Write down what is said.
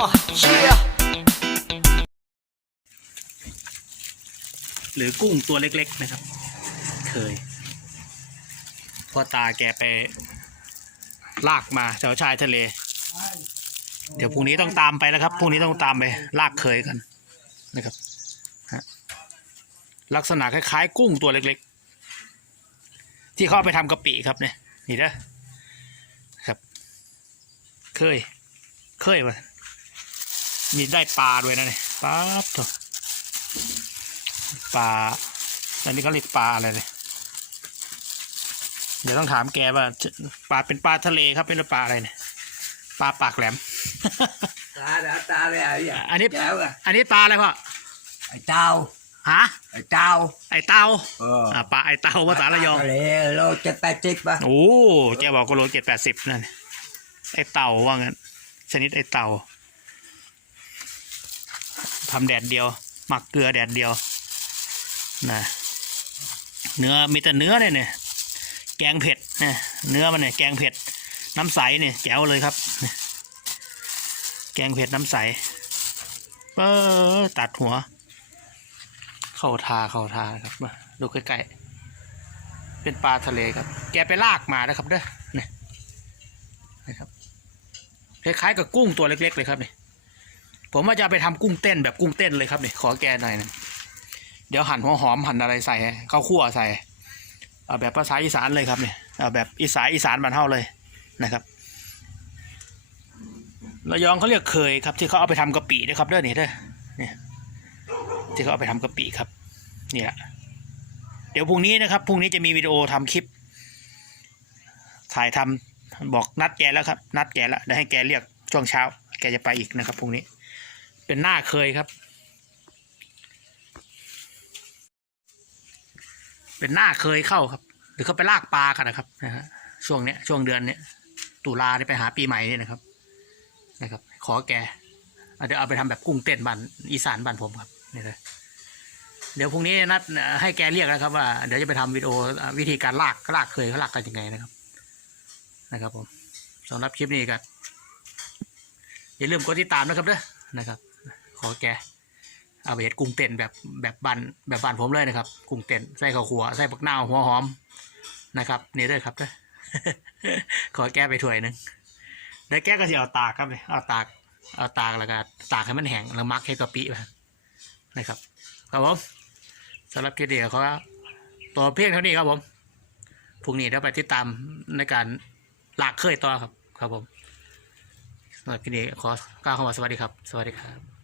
yeah. หรือกุ้งตัวเล็กๆนะครับ เคยพ่อตาแกไป ลากมาแถวชายทะเล เดี๋ยวพรุ่งนี้ต้องตามไปนะครับพรุ่งนี้ต้องตามไป ลากเคยกันนะครับลักษณะคล้ายๆ กุ้งตัวเล็กๆ ที่เขาเอาไปทำกะปิครับเนี่ยนี่นะครับ เคย เคยวะ มีได้ปลาด้วยนะเนี่ยปั๊บตัวปลาอันนี้เขาเรียกปลาอะไรเลยเดี๋ยวต้องถามแกว่าจะปลาเป็นปลาทะเลครับเป็นปลาอะไรเนี่ยปลาปากแหลม ta đã ta đây à vậy anh ấy- Chào à อันนี้ปลาอะไรพ่อ Mày tao ฮะ Mày tao ไอเต่า ờ อ่าปลาไอเต่าภาษาระยอง lẹ lô cho ta chích ba โอ้แกบอกกิโลเจ็ดแปดสิบนั่นไอเต่าว่างั้นชนิดไอเต่า ทำแดดเดียว หมักเกลือแดดเดียวนะเนื้อมีแต่เนื้อเนี่ยเนี่ยแกงเผ็ดเนี่ยเนื้อมันเนี่ยแกงเผ็ด น้ำใสเนี่ยแจ๋วเลยครับ แกงเผ็ดน้ำใสเออตัดหัว เข้าทาเข้าทาครับมาดูใกล้ๆเป็นปลาทะเลครับ แกไปลากมานะครับเด้อเนี่ยนะครับคล้ายๆกับกุ้งตัวเล็ก ๆ เลยครับเนี่ย ผมว่าจะไปทำกุ้งเต้นแบบกุ้งเต้นเลยครับเนี่ยขอแกหน่อยนะเดี๋ยวหั่นหัวหอมหั่นอะไรใส่ข้าวคั่วใส่เอาแบบภาษาอีสานเลยครับเนี่ยเอาแบบอีสานอีสานบ้านเฮาเลยนะครับระยองเขาเรียกเคยครับ ที่เขาเอาไปทำกะปิด้วยครับเด้อนี่เด้อเนี่ยที่เขาเอาไปทำกะปิครับนี่แหละเดี๋ยวพรุ่งนี้นะครับพรุ่งนี้จะมีวิดีโอทำคลิป ถ่ายทำบอกนัดแกแล้วครับ นัดแกแล้วเดี๋ยวให้แกเรียกช่วงเช้า แกจะไปอีกนะครับพรุ่งนี้ เป็นหน้าเคยครับ เป็นหน้าเคยเข้าครับ หรือเขาไปลากปลากันนะครับนะฮะช่วงเนี้ยช่วงเดือนเนี้ยตุลาเนี่ยไปหาปีใหม่เนี่ยนะครับ นะครับ ขอแกเดี๋ยวเอาไปทำแบบกุ้งเต้นบ้านอีสานบ้านผมครับนี่เลยเดี๋ยวพรุ่งนี้นัดให้แกเรียกนะครับว่าเดี๋ยวจะไปทำวิดีโอวิธีการลากลากเคยเขาลากกันยังไงนะครับ นะครับผมสำหรับคลิปนี้ครับอย่าลืมกดติดตามนะครับเด้อนะครับ ขอแกเอาไปเห็ดกุ้งเต้นแบบแบบบานแบบบานผมเลยนะครับกุ้งเต้นใส่ข้าวขัวใส่ปักนาวหัวหอมนะครับนี่เด้อครับเด้อขอแกไปถ้วยหนึ่งได้วแกก็จะเอาตากครับเลยเอาตากเอาตากแล้วก็ตากให้มันแห้งแล้วมักให้กะปิไปนะครับครับผมสำหรับคลิปเดียวเขาตัวเพียงเท่านี้ครับผมพรุ่งนี้เดี๋ยวไปติดตามในการลากเคยต่อครับ ครับผมสำหรับคลิปนี้ขอกล่าวคำว่าสวัสดีครับ สวัสดีครับ